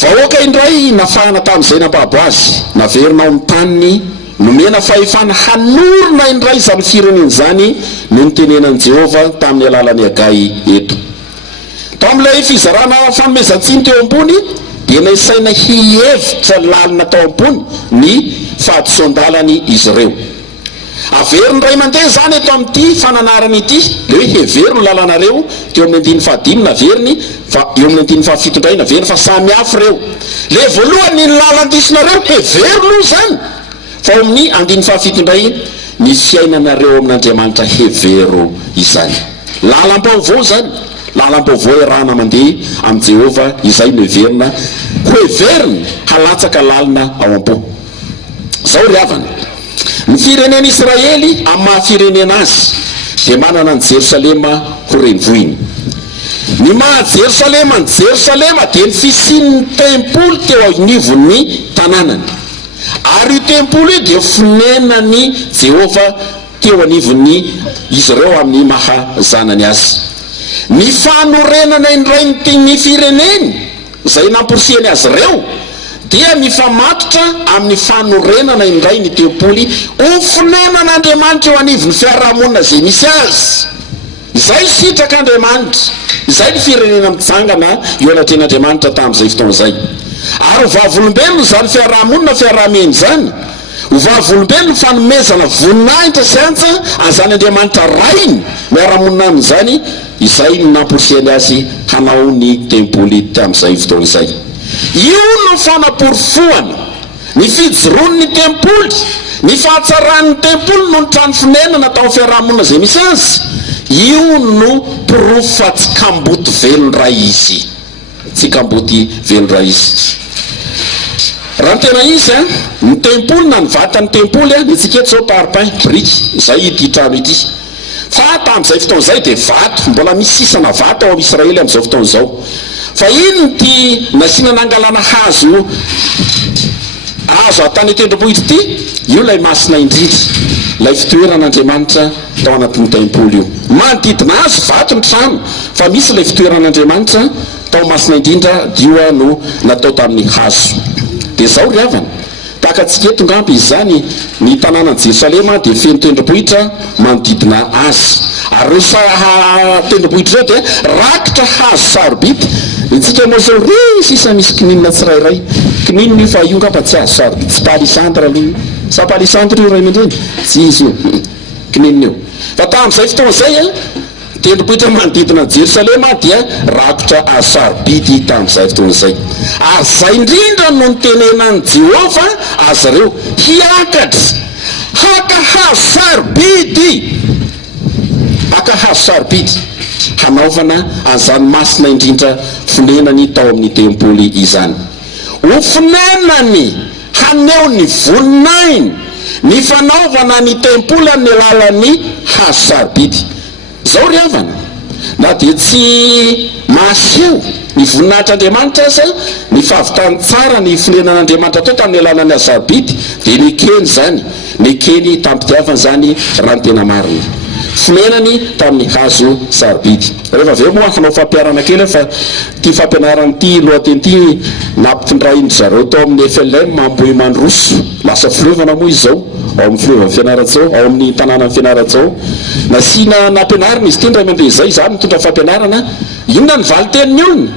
vahoaka indray nafahana tamin'izay nambabo azy naverinao ny taniny nomena fahefana hanorona indray izany fireneny zany no nitenenan'i Jehova tamin'ny alalany Agai eto tao amin'ilay fizarana fanomezantsiny teo ambony dia naisaina hihevitra lalina tao am-pony ny fahadisoan-dalany izy ireo. Averiny ray mandeha zany eto amin'ity fananarana ity le hoe heverino lalanareo teo amin'ny andiny fahadimy naveriny fa eo amin'ny andiny fahafito indray naveriny fa samy hafa reo. Le voalohany ny lalan-disinareo heverino zany fa ao amin'ny andiny fahafito indray ny fiainanareo amin'Andriamanitra hevero izany. Lalam-baovao zany, lalam-baovao irana mandeha amin'ny Jehova izay no heverina heveriny halatsaka lalina ao am-po. Zao ry havana, ny firenena Israely amin'ny maha-firenena azy dia manana ny Jerosalema ho renivohiny. Ny maha Jerosalema, ny Jerosalema dia ny fisian'ny tempoly teo anivon'ny tanànany, ary io tempoly io dia fonenany Jehova teo anivon'ny izy ireo amin'ny mahazanany azy. Ny fanorenana indray ny fireneny izay nampirisiany azy ireo dia mifamatotra amin'ny fanorenana indray ny tempoly ho fonenan'Andriamanitra eo anivon'ny fiarahamonina izay misy azy. Izay sitrak'Andriamanitra, izay ny firenena mitsangana eo anatren'Andriamanitra tamin'izay fotoana izay. Ary ho vavolombelona zany fiarahamonina fiarahameny zany, ho vavolombelona fanomezana voninahitra sy antsa azany Andriamanitra rainy miarahamonina amin'izany izay nampirisiany azy hanao ny tempoly tamin'izay fotoana izay. Io no fanaporofoana ny fijoroan'ny tempoly, ny fahatsaran'ny tempoly no ny trano fonenana tao fiarahamonina izay misy azy. Io no pirofo fa tsy kamboty velon-ray izy, tsy kamboty velon-ray izy. Raha ny tena izy ny tempoly na ny vatan'ny tempoly ny tsika eto zao parpaing briky izay ity trano ity, fa tamin'izay fotoana izay dia vato, mbola misy sisana vato ao amin'Israely amin'izao fotoana izao. Fa ino ty nasiana nangalana hazo atany tendrombohitra ity? Io lay masina indrindra, lay fitoeran'Andriamanitra tao anatin'ny tempoly io. Manodidina azy vato ny trano, fa misy lay fitoeran'Andriamanitra tao masina indrindra, dio no natao tamin'ny hazo. Dia zao ry havana, tahaka antsika eto ngamby izany ny tanànan'i Jerosalema dia feno tendrombohitra manodidina azy. Ary reo tendrombohitra reo dia rakitra hazo sarobity. Itsika moa zao sisa misy kininina tsirairay, kininina io fa io ngamba tsy hazo sarobity, tsy palisandra aloha io, sa palisandra io ray aman-dreny, tsy izy io kininina io. Fa tamin'izay fotoana izay tendrombohitra manodidina Jerosalema dia rakitra hazo sarobity tamin'izay fotoana izay. Ary zay indrindra no nitenenan'i Jehova azy ireo hiakatra haka hazo sarobity, haka hazo sarobity hanaovana azany masina indrindra fonenany tao amin'ny tempoly izany. Ho fonenany haneho ny voninainy ny fanaovana ny tempoly amin'ny alalan'ny hazo sarobity. Zao ry havana, na dia tsy mahaseho ny voninahitr'Andriamanitra aza ny fahavitany tsara ny fonenan'Andriamanitra tao tamin'ny alalany hazo sarobity dia nikeny zany, nikeny tampitiavana zany raha ny tena marina, fonenany tamin'ny hazo sarobity. Rehefa aveo moa hanao fampiarana kely fa ty fampianarana ty lohateny ty nampitondray zareo tao amin'ny FLM mambohy mandroso, lasa filovana moa izy zao ao amin'ny filovana fianaran-tsao, ao amin'ny tanàna fianaran-tsao. Nasiana nampianarana izy ty ndray mandeha zay zany mitondra fampianarana. Inona ny valiteniny olona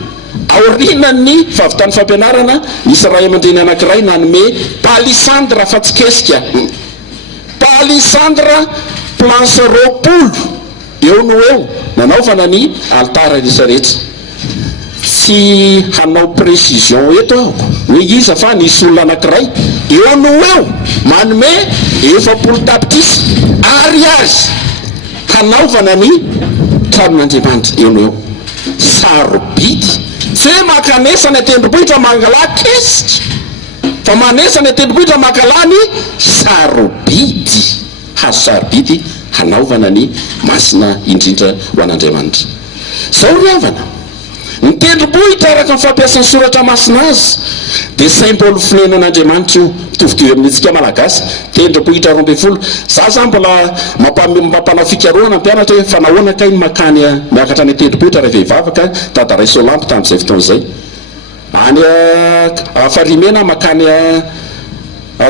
aorinany fahavitany fampianarana, nisy ray aman-dreny anankiray nanome palisandra fa tsy kesika, palisandra planche roapolo eo no eo nanaovana ny altara rehetrarehetra. Tsy hanao précision eto ahoko hoe iza fa nisy olona anankiray eo no eo manome 70 tapitrisa ariazy hanaovana ny tranon'Andriamanitra eo no eo. Sarobity, tsy hoe makanesana atendrombohitra mangala kesitra, fa manesana atendrombohitra makala ny sarobity, hazo sarobity hanaovana ny masina indrindra ho an'Andriamanitra. Zao ry havana, ny tendrombohitra araka ny fampiasany soratra masina azy dia symbole fonenan'Andriamanitra io, mitovitovy amin'itsika malagasy tendrombohitra 12. Za zany mbola mampanao fikarohana mpianatra hoe fa nahoana kay makany miakatra ny tendrombohitra rehefa hivavaka tadaray Solampo tamin'izay fotoana izay, any Farimena makany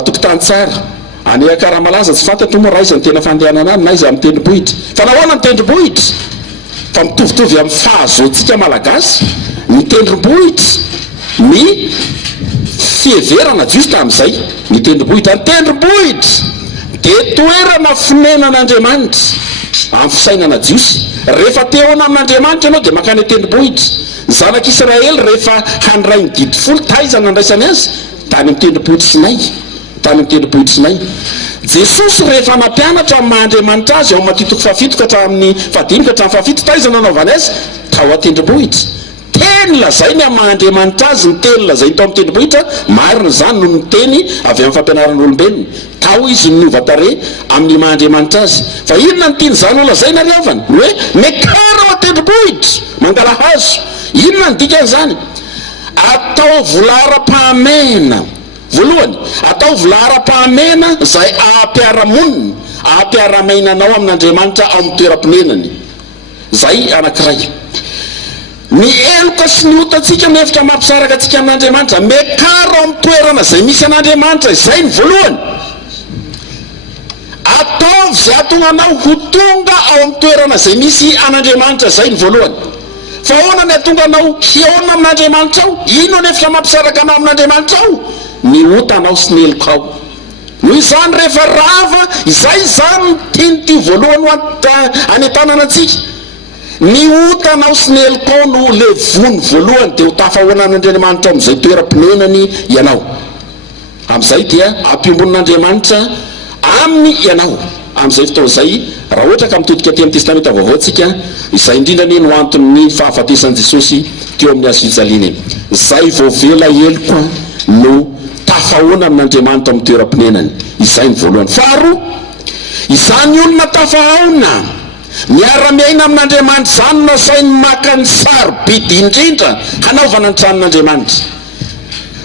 tokotany tsara, any Karamalaza tsy fantatro moa raha izy ny tena fandehanana any na izy amin'ny tendrombohitra. Fa nahoana ny tendrombohitra? Fa mitovitovy amin'ny fahazoantsika malagasy, ny tendrombohitra ny fieverana jiosy tamin'izay ny tendrombohitra. Ny tendrombohitra de toerana fonenan'Andriamanitra amin'ny fisainana jiosy. Rehefa teona amin'Andriamanitra ianao de makany tendrombohitra. Ny zanak'Israely rehefa handray ny didy folo taizana andraisany azy tany amin'ny tendrombohitra Sinay, tany amin'ny tendrombohitra Sinay. Jesosy rehefa nampianatra amin'ny maha-Andriamanitra azy ao matitoko fafito ka hatramin'ny fahadimy ka hatramin'ny fafito taizana anaovany azy tao atendrombohitra. Teny lazainy amin'ny maha-Andriamanitra azy ny teny lazainy tao amin'ny tendrombohitra, marina zany no ny teny avy amin'ny fampianaran'olombelona. Tao izy niova tare amin'ny maha-Andriamanitra azy. Fa inona ny tiany zany ho lazaina ry havana? Hoe mekara ao atendrombohitra mangala hazo. Inona ny dikan'izany? Atao volaram-pahamena. Voalohany, atao volaram-pahamena zay ahampiaramonina, ahampiaramainanao amin'Andriamanitra ao amin'ny toeram-ponenany. Zay anankiray. Ny eloka sy ny otatsika mihefitra mampisaraka atsika amin'Andriamanitra, mekara ao amin'ny toerana zay misy an'Andriamanitra. Zay ny voalohany. Ataovy zay atonganao ho tonga ao amin'ny toerana zay misy an'Andriamanitra. Zay ny voalohany. Fa ahoana ny atonganao hiaona amin'Andriamanitra ao? Ino ny efitra mampisaraka anao amin'Andriamanitra ao? Ny otanao sy ny eloka ao. Noho izany rehefa rava, izay zany tianyty voalohany anetanana atsika. Ny otanao sy ny eloka ao no levony voalohany de ho tafahoana an'Andriamanitra ao amin'izay toeram-ponenany ianao. Amin'izay dia ampiambon'Andriamanitra aminy ianao. Amin'izay fotoana izay, raha ohatra ka mitodika ty amin'ny testamenta vaovao tsika, izay indrindra ny no anton'ny fahafatesan'i Jesosy teo amin'ny hazo fijaliana iny. Izay voavela eloka no tafahoana amin'Andriamanitra amin'ny toeram-ponenany. Izay ny voalohany. Faharoa, izany olona tafahoana miara-miaina amin'Andriamanitra zany nasainy maka ny sarobidy indrindra hanaovana ny tranon'Andriamanitra.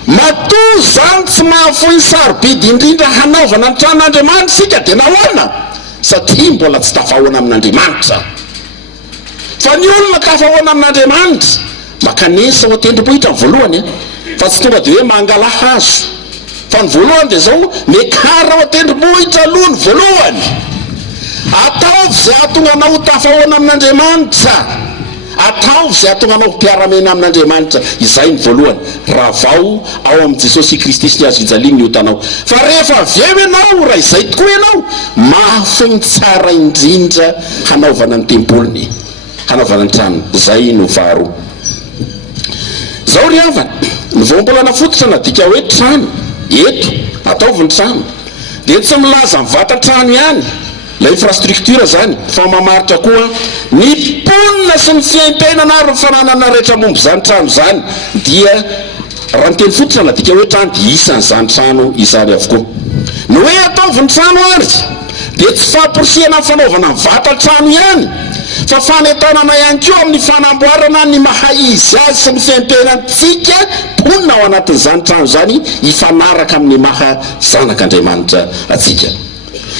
Matoa zany tsy mahafoy ny sarobidy indrindra hanaovana ny tranon'Andriamanitra sika de nahoana? Satria mbola tsy tafahoana amin'Andriamanitra. Fa ny olona tafahoana amin'Andriamanitra makanesa ao tendrombohitra ny voalohany, fa tsy tonga de hoe mangala hazo. Fa ny voalohany de zao mekara ao tendrombohitra aloha ny voalohany. Ataovy zay atonganao ho tafahoana amin'Andriamanitra. Ataovy zay atonganao ho mpiara-miaina amin'Andriamanitra. Izay ny voalohany. Raha vao ao amin'ny Jesosy Kristy sy ny hazo fijaliana ny otanao. Fa rehefa avy eo ianao, raha izay tokoa ianao, mahafoy tsara indrindra hanaovana ny tempoliny, hanaovana ny tranony. Zay no faharoa. Zao ry havana, ny voambola nafototra na dika hoe trano eto ataovy ny trano de tsy milaza mivata trano ihany, la infrastructure zany, fa mamaritra koa ny ponina sy ny fiaintenana ary ny fananana rehetra momby zany trano zany. Dia raha ny teny fototra na dika hoe trano de isan'izany trano izany avokoa. Ny hoe ataovy ny trano ary de tsy famporisihana amin'ny fanaovana mivata trano ihany, fa fanetanana ihany koa amin'ny fanamboarana ny maha izy azy sy ny fiaimpenantsika ponina ao anatin'izany trano zany, hifanaraka amin'ny maha zanak'Andriamanitra atsika,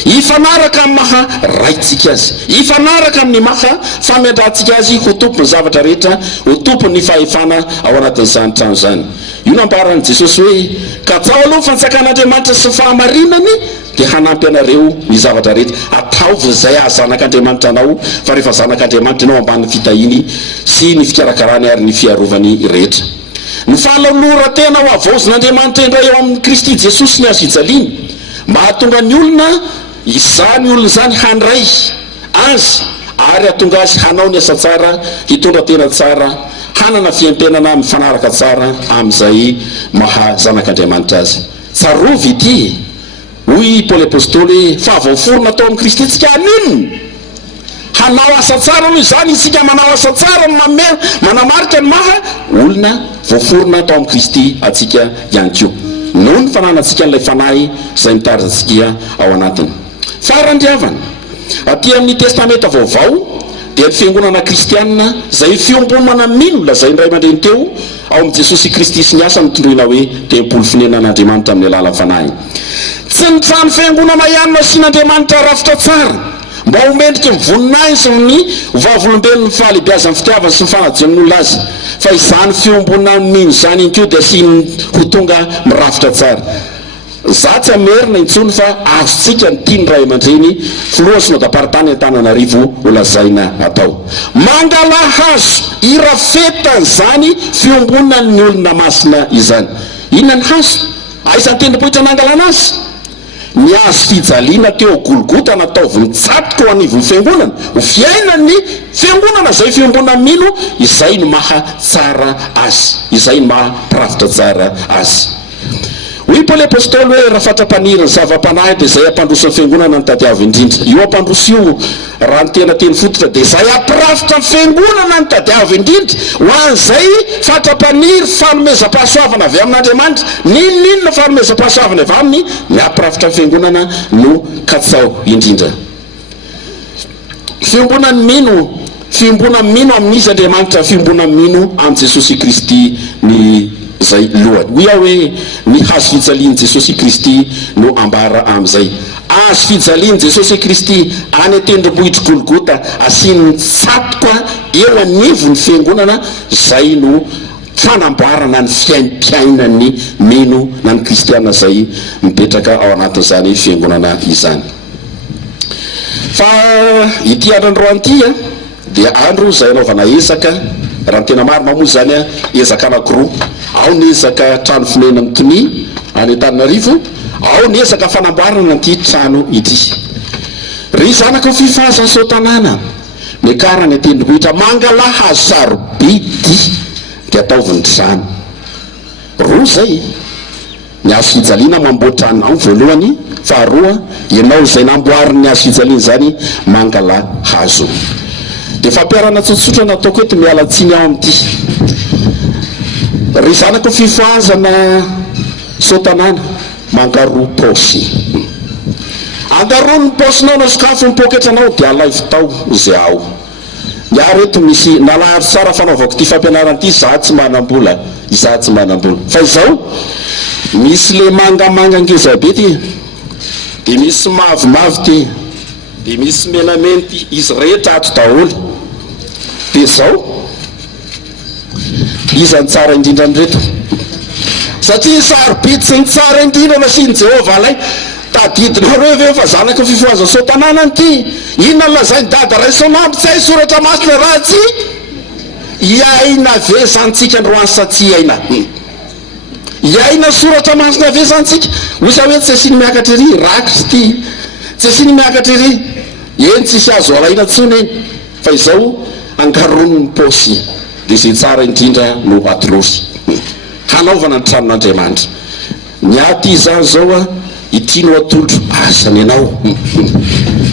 hifanaraka amin'ny maha raitsika azy, hifanaraka amin'ny maha famendrantsika azy ho tompo ny zavatra rehetra, ho tompo ny fahefana ao anatin'izany trano zany. Io nambaran'i Jesosy hoe katsao aloha fansakan'Andriamanitra sy fahamarinany de hanampy anareo ny zavatra rehetra. Ataovy zay zanak'Andriamanitra anao, fa rehefa zanak'Andriamanitra ianao ambany fitahiny sy ny fikarakarany ary ny fiarovany rehetra. Ny fahalolora tena ho avaozin'Andriamanitra indray eo amin'ny Kristy Jesosy ny hazo fijaliana, mahatonga ny olona izany olona zany handray azy ary atonga azy hanao ny asa tsara, hitondra tena tsara, hanana fiaimpenana mifanaraka tsara amin'izay maha zanak'Andriamanitra azy. Tsarovy ity hoy Paoly apôstôly, fa vaoforona atao amin'ny Kristy tsika anino hanao asa tsara noho izany isika manao asa tsara manamarika ny maha olona vaoforona atao amin'ny Kristy atsika ihany koa, noho ny fananantsika n'ilay fanahy izay mitarizantsika ao anatiny. Farandriavana aty amin'ny testamenta vaovao dia ny fiangonana kristianina zay fiombomana mino lazay indray mandreny teo ao amin'ny Jesosy Kristy sy ny asa mitondroina hoe tempolo fonenan'Andriamanitra amin'ny alalan'ny fanahy. Tsy ny trano fiangonana ihany no asian'Andriamanitra rafitra tsara mba homendrika mivoninahitsy ny vavolombelon'ny fahalebiazan'ny fitiavany sy ny fanajy amin'olona azy, fa izany fiombonana mino zany ihany koa dia asiany ho tonga mirafitra tsara. zatsy amerina intsony fa azotsika ny tiany ray aman-dreny filoasina daparitany Antananarivo olazaina atao mangala hazo irafetany zany fiombonany olona masina izany. Inona ny hazo? Aisan'ny tendrombohitra nangalana azy. Ny hazo fijaliana teo Golgota nataovy tsatoka ho anivon'ny fiangonana ho fiainany fiangonana zay fiombonany mino izay no maha tsara azy, izay no maha pravitra tsara azy. Hoy Paoly apôstôly hoe raha fatra-paniry ny zava-panahy dia zay ampandroso ny fiangonana ny tadiavo indrindra. Io ampandroso io raha ny tena teny fototra dia zay ampiravitra ny fiangonana ny tadiavo indrindra ho an'izay fatra-paniry fanomezam-pahasoavana avy amin'Andriamanitra. Ninona fanomezam-pahasoavana avy aminy? Ny ampiravitra ny fiangonana no katsao indrindra. Fiangonana mino amin'izy Andriamanitra, fiangonana mino amin'ny Jesosy Kristy ny zay lohany. Hoy aho hoe ny hazo fijaliany Jesosy Kristy no ambara amin'izay. Hazo fijaliany Jesosy Kristy any tendrombohitra Golgota asiany tsatoka eo anivon'ny fiangonana, zay no fanamboarana ny fiainam-piainany mino na ny kristiana zay mipetraka ao anatin'izany fiangonana izany. Fa ity andro anty dia andro zay anaovana ezaka, raha tena maro mamoy zany ezaka anankiroa. Ao ny ezaka trano fonena mitony any Antananarivo, ao ny ezaka fanamboarana anty trano ity. Ry zanaka fifahazana sao tanàna mekarany tendrombohitra mangala hazo sarobidy dia ataoviny trano. Roa zay ny hazo fijaliana mamboatra anao voalohany, faharoa ianao zay namboariny ny hazo fijaliana zany mangala hazo. Dia fampiarana tsotsotra nataoko eto mialatsiny ao amin'ity. Ry zanako fifahazana sao tanàna mangaro paosy. Angaro ny paosinao na sakafo mipoketranao dia alaivitao zay ao. Miaro eto misy nalahary tsara fanaovako ity fampianarana ity, za tsy manam-bola, fa izao misy le mangamanga ngeza be ty, dia misy mavomavo ty, dia misy menamena ty, izy rehetra ato daholo. Dia zao izany tsara indrindra andreto satria sarobidy sy ny tsara indrindra nasiany Jehovah alay tadidinao reo ve fa zanaka fifahazana sao tanàna an'ity. Inona lazainy dada ray sonamby tsy hay soratra masina raha tsy iaina ve zantsika androany sa tsy iaina? Iaina soratra masina ve zantsika? Osa hoe tsy asiny miakatra ery rakitra ty, tsy asiny miakatra ery eny tsisy azo alaina ntsony eny. Fa izao angaron'ny ny paosy dia zay tsara indrindra no atolosy hanaovana ny tranon'Andriamanitra. Ny aty zany zao ity no atolotro asany ianao,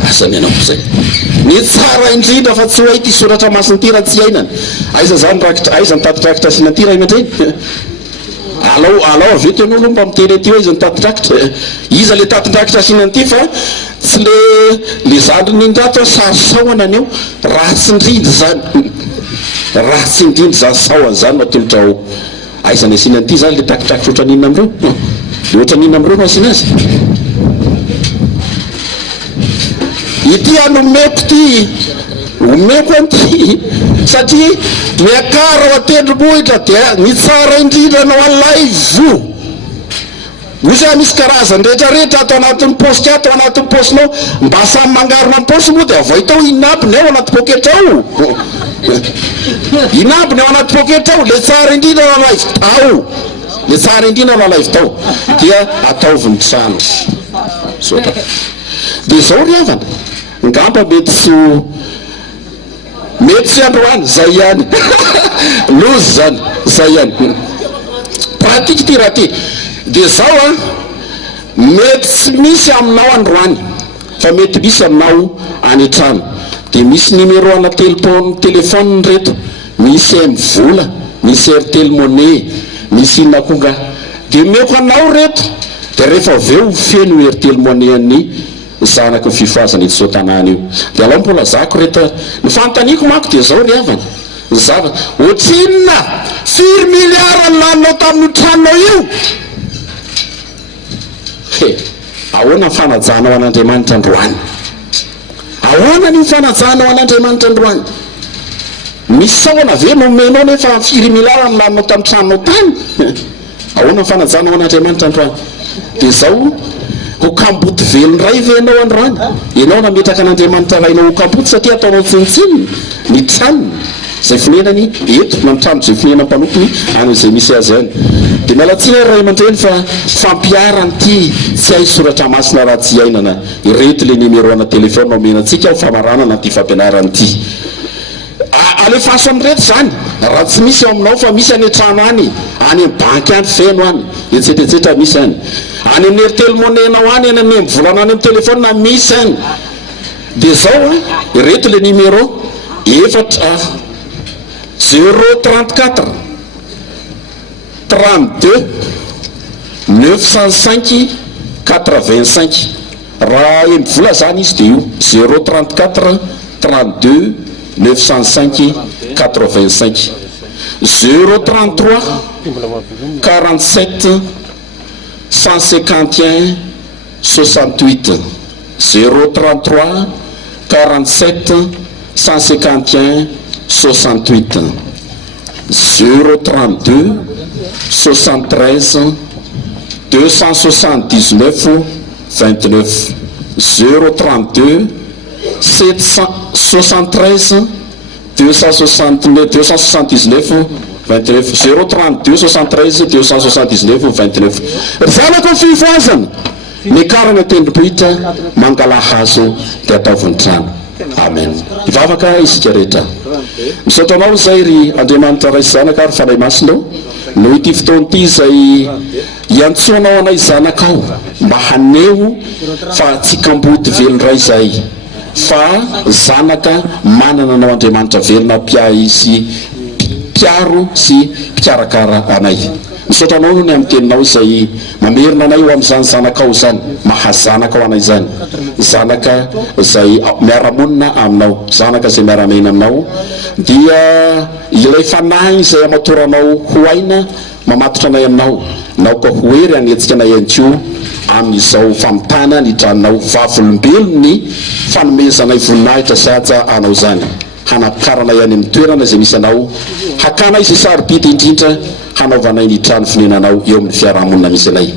asany ianao zay ny tsara indrindra, fa tsy hoe ity soratra masina ty raha tsy iainana. Aiza zany rakitra, aiza ny tatitrakitra asina ty raha iman-dreny? Alao avy eto ianao mba miteny aty hoe iza ny tatitrakitra, iza le tatitrakitra asina ty, fa tsy le zandriny indrato sarosaoana aneo ratsy indrindra zany, ratsy indrindra zany saoana zany no atolotra ao. Aiza ny asina ty zany le takitrakitra oatra ninona amreo, le oatra ninona amreo no asina azy. Ity anomeko ty omeko an'ity satria miakara ao atendrombohitra dia ny tsara indrindra no alaivo. Osa misy karazany rehetrarehetra ato anatin'ny paosy ato anatin'ny paosinao, mba samy mangarona ny paosy moa dia avaitao inabiny ao anaty poketra ao, inabiny ao anaty poketra ao. Le tsara indrindra no alaivitao, le tsara indrindra no alaivitao dia ataoviny trano. Dia zao ry havana ngamba mety tsy androany zay ihany lozy zany, zay ihany pratique ty raha ty. Dia zao mety tsy misy aminao androany fa mety misy aminao any trano. Dia misy numéro ana telefôny reto, misy M-vola, misy Airtel Money, misy inona konga. Dia meko anao reto, dia rehefa aveo feno Airtel Money any zanaka fifahazana ety sao tanàna io. Dia alao mbola zako rehetra ny fanontaniako manko dia zao ry havana zava otrinona 4 milliard lanao tamin'ny tranonao io. Ahoana ny fanajanao an'Andriamanitra androany? Ahoana ny fanajanao an'Andriamanitra androany? Misy saoana ve nomenao nefa 4 milliard ny lanao tamin'ny tranonao tany? Ahoana ny fanajanao an'Andriamanitra androany? dia zao ho kamboty velondray ve ianao androany ianao nametraka an'Andriamanitra rainao ho kamboty satria ataonao tsinitsininy ny tranony zay fonenany eto namitrano zay fonenany mpanompoy an'izay misy azy any dia mialatsina ray aman-dreny fa fampiarany ty tsy hay soratra masina raha tsy ainana ireto le numéro ana telefona omenantsika ho famaranana ty fampianarany ty alefaso amin'reto zany raha tsy misy eo aminao fa misy any an-trano any any banky any feno any etsetretsetra misy any any amin'ny airtel monnaie-nao any any amin'ny volana any amin'ny telefona misy any dia zao ireto le numéro efatra 034 32 905 85 raha emivola zany izy dia io 034 32 905 85 033 47 151 68 033 47 151 68 032 73 279 29 032 773 269 279 29 032 73 279 29 zanako ny fivoazana mikarana tendrombohitra mangala hazo dia ataoviny trano amen ivavaka isika rehetra misaotranao zay ry Andriamanitra raisy zanaka ary fanay masinao no ity fotoana ity zay iantsonao anay zanakao mba haneho fa tsy kamboty velondray zay fa zanaka manana anao Andriamanitra velona piay sy piaro sy pikarakara anay misaotranao ny amin'ny teninao zay mamerina anay ho amin'izany zanakao zany mahazanaka ao anay zany zanaka zay miaramonina aminao zanaka zay miaramaina aminao dia ilay fanahy zay amatoranao ho aina mamatotra anay aminao nao ka hoery anetsika anay anko amin'izao famitana ny tranonao vavolombelony fanomezanay voninahitra saja anao zany hanapikarana ihany amin'ny toerana zay misy anao hakana izy sarobity indrindra hanaovanay ny trano finenanao eo amin'ny fiarahamonina misy anay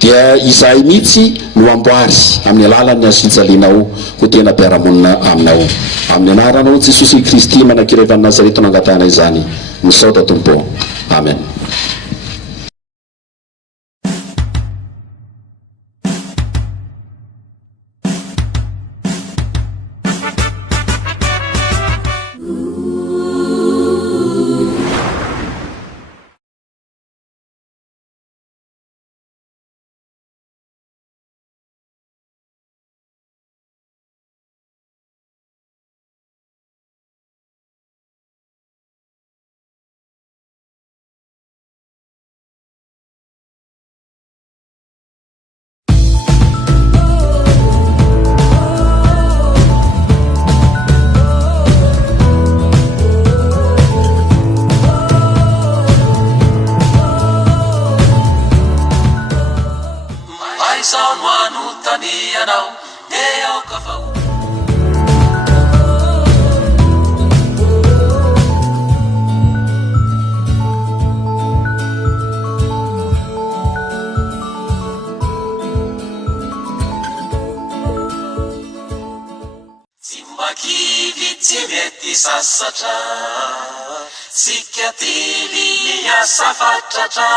dia izahay mihitsy no amboary amin'ny alalan'ny azo fijalianao ho tena mpiarahamonina aminao amin'ny anaranao Jesosy Kristy manankirevan'ny Nazareta nangatanay zany misaotra tompo amen. Sasatra sikatili ya safatratra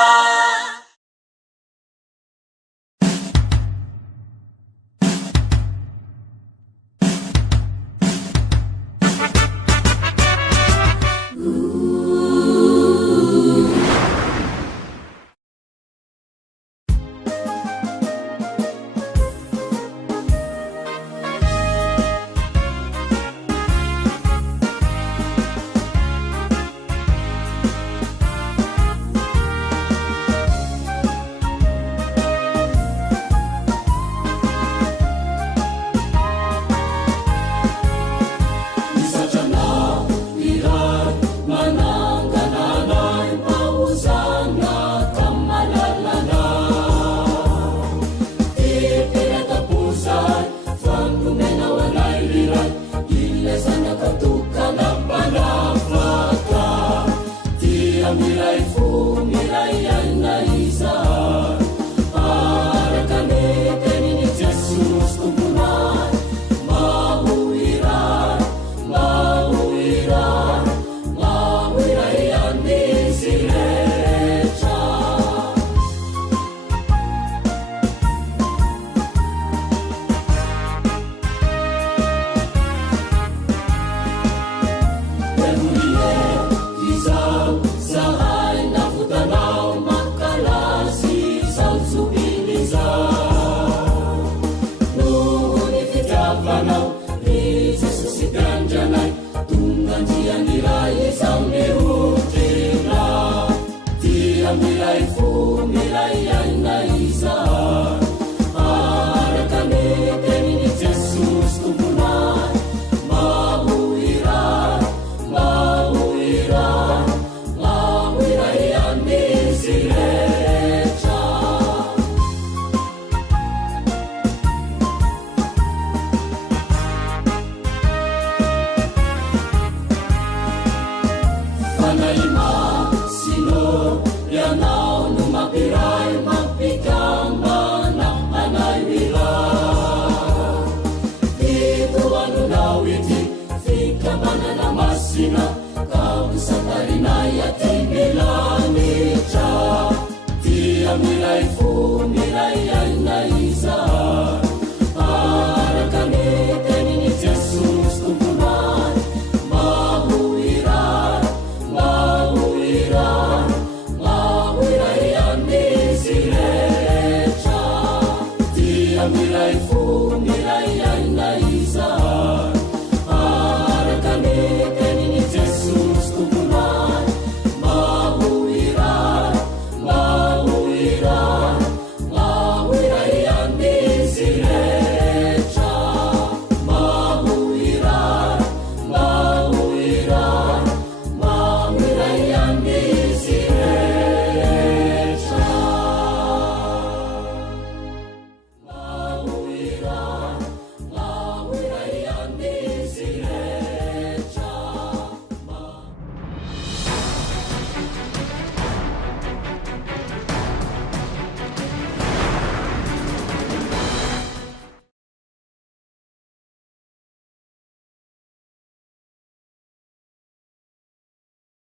miray